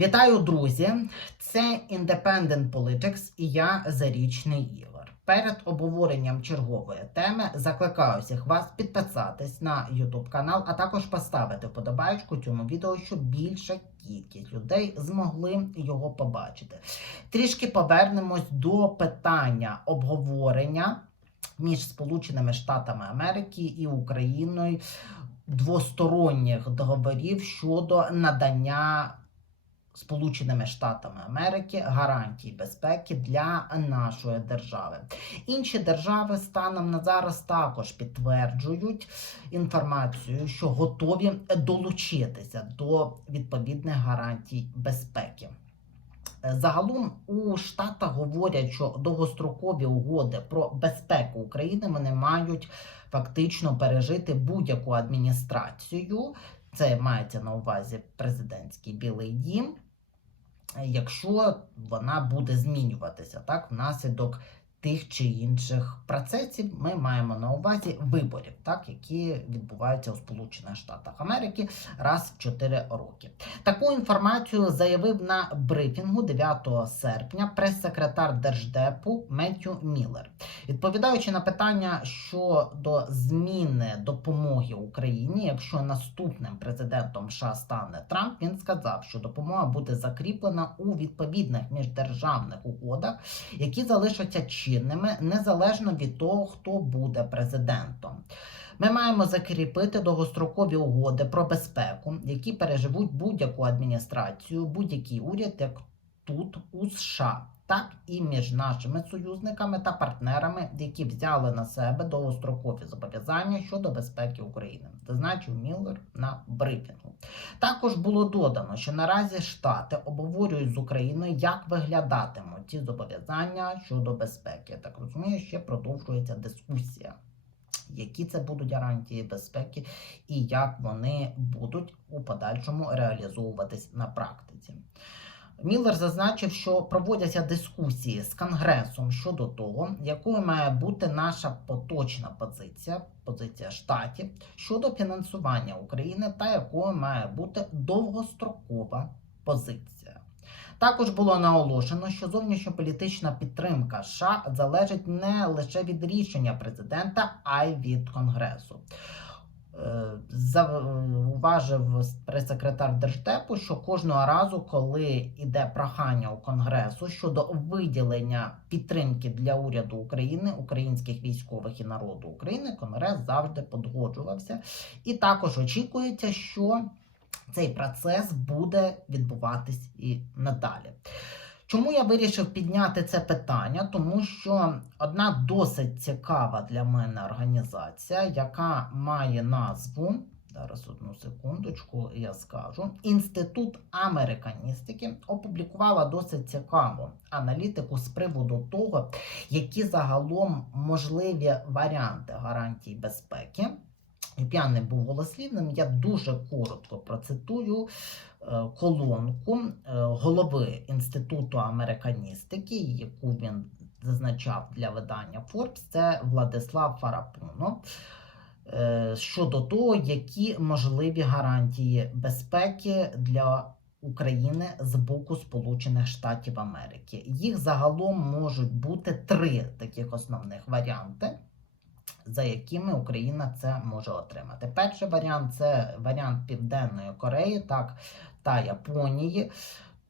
Вітаю, друзі! Це Independent Politics і я Зарічний Ігор. Перед обговоренням чергової теми закликаю всіх вас підписатись на YouTube канал, а також поставити вподобайку цьому відео, щоб більша кількість людей змогли його побачити. Трішки повернемось до питання обговорення між Сполученими Штатами Америки і Україною двосторонніх договорів щодо надання Сполученими Штатами Америки гарантій безпеки для нашої держави. Інші держави станом на зараз також підтверджують інформацію, що готові долучитися до відповідних гарантій безпеки. Загалом у Штатах говорять, що довгострокові угоди про безпеку України вони мають фактично пережити будь-яку адміністрацію. Це мається на увазі президентський білий дім, якщо вона буде змінюватися так, внаслідок тих чи інших процесів, ми маємо на увазі виборів, так, які відбуваються у Сполучених Штатах Америки раз в 4 роки. Таку інформацію заявив на брифінгу 9 серпня прес-секретар Держдепу Меттю Міллер. Відповідаючи на питання щодо зміни допомоги Україні, якщо наступним президентом США стане Трамп, він сказав, що допомога буде закріплена у відповідних міждержавних угодах, які залишаться чинними незалежно від того, хто буде президентом. Ми маємо закріпити довгострокові угоди про безпеку, які переживуть будь-яку адміністрацію, будь-який уряд, як тут у США, так і між нашими союзниками та партнерами, які взяли на себе довгострокові зобов'язання щодо безпеки України, зазначив Міллер на брифінгу. Також було додано, що наразі Штати обговорюють з Україною, як виглядатимуть ці зобов'язання щодо безпеки. Так розумію, ще продовжується дискусія. Які це будуть гарантії безпеки, і як вони будуть у подальшому реалізовуватись на практиці? Міллер зазначив, що проводяться дискусії з Конгресом щодо того, якою має бути наша поточна позиція, позиція штатів щодо фінансування України та якою має бути довгострокова позиція. Також було наголошено, що зовнішньополітична підтримка США залежить не лише від рішення президента, а й від Конгресу. Е, Зауважив прес-секретар Держдепу, що кожного разу, коли йде прохання у Конгресу щодо виділення підтримки для уряду України, українських військових і народу України, Конгрес завжди подгоджувався. І також очікується, що цей процес буде відбуватись і надалі. Чому я вирішив підняти це питання? Тому що одна досить цікава для мене організація, яка має назву. Зараз одну секундочку, я скажу. Інститут американістики опублікувала досить цікаву аналітику з приводу того, які загалом можливі варіанти гарантій безпеки. Щоб я не був голослівним, я дуже коротко процитую е, колонку е, голови Інституту американістики, яку він зазначав для видання Forbes, це Владислав Фарапунов. е, Щодо того, які можливі гарантії безпеки для України з боку Сполучених Штатів Америки. Їх загалом можуть бути три таких основних варіанти за якими Україна це може отримати. Перший варіант це варіант Південної Кореї, так та Японії.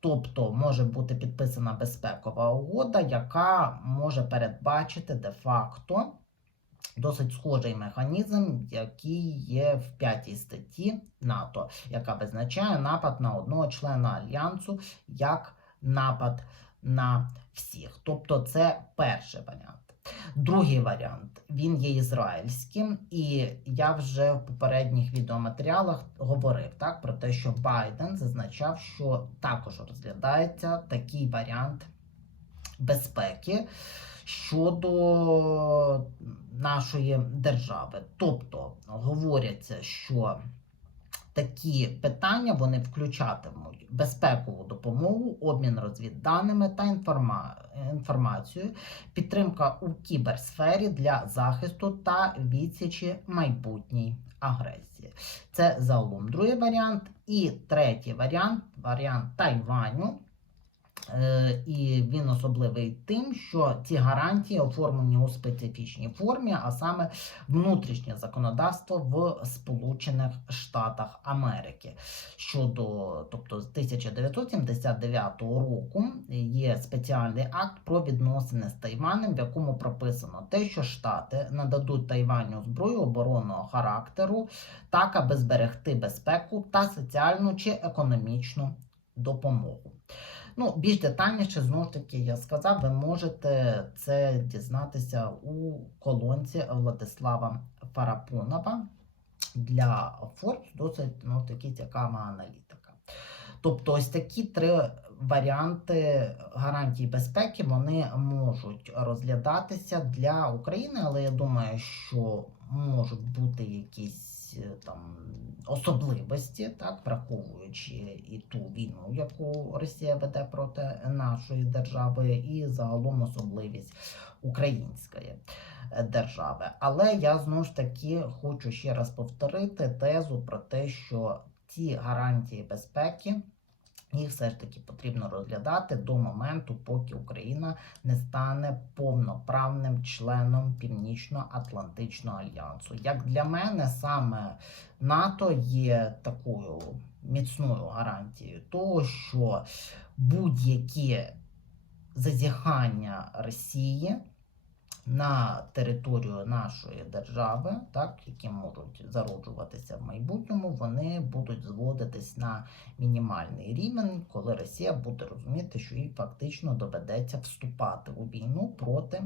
Тобто може бути підписана безпекова угода, яка може передбачити де-факто досить схожий механізм, який є в п'ятій статті НАТО, яка визначає напад на одного члена альянсу як напад на всіх. Тобто, це перший варіант. Другий варіант він є ізраїльським, і я вже в попередніх відеоматеріалах говорив так про те, що Байден зазначав, що також розглядається такий варіант безпеки щодо нашої держави. Тобто говоряться, що такі питання вони включатимуть безпекову допомогу, обмін розвідданими та інформа... інформацією, підтримка у кіберсфері для захисту та відсічі майбутній агресії. Це загалом другий варіант. І третій варіант варіант Тайваню. Е, І він особливий тим, що ці гарантії оформлені у специфічній формі, а саме внутрішнє законодавство в Сполучених Штатах Америки. Щодо, тобто з 1979 року є спеціальний акт про відносини з Тайванем, в якому прописано те, що Штати нададуть Тайваню зброю оборонного характеру, так аби зберегти безпеку та соціальну чи економічну допомогу. Ну, більш детальніше, знову ж таки, я сказав, ви можете це дізнатися у колонці Владислава Фарапунова. Для Forbes досить ну, таки цікава аналітика. Тобто, ось такі три варіанти гарантій безпеки вони можуть розглядатися для України, але я думаю, що можуть бути якісь е, там особливості, так, враховуючи і ту війну, яку Росія веде проти нашої держави, і загалом особливість української е, держави. Але я знову ж таки хочу ще раз повторити тезу про те, що ці гарантії безпеки. Їх все ж таки потрібно розглядати до моменту, поки Україна не стане повноправним членом Північно-Атлантичного альянсу. Як для мене, саме НАТО є такою міцною гарантією того, що будь-які зазіхання Росії на територію нашої держави, так, які можуть зароджуватися в майбутньому, вони будуть зводитись на мінімальний рівень, коли Росія буде розуміти, що їй фактично доведеться вступати у війну проти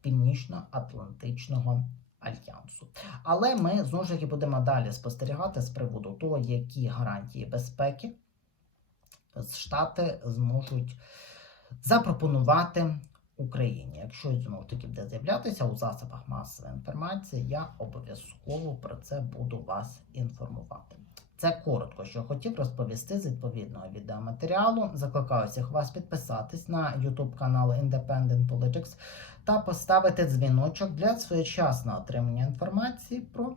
Північно-Атлантичного альянсу. Але ми знову ж таки будемо далі спостерігати з приводу того, які гарантії безпеки Штати зможуть запропонувати Україні. Якщо знову таки буде з'являтися у засобах масової інформації, я обов'язково про це буду вас інформувати. Це коротко, що хотів розповісти з відповідного відеоматеріалу. Закликаю всіх вас підписатись на YouTube канал Independent Politics та поставити дзвіночок для своєчасного отримання інформації про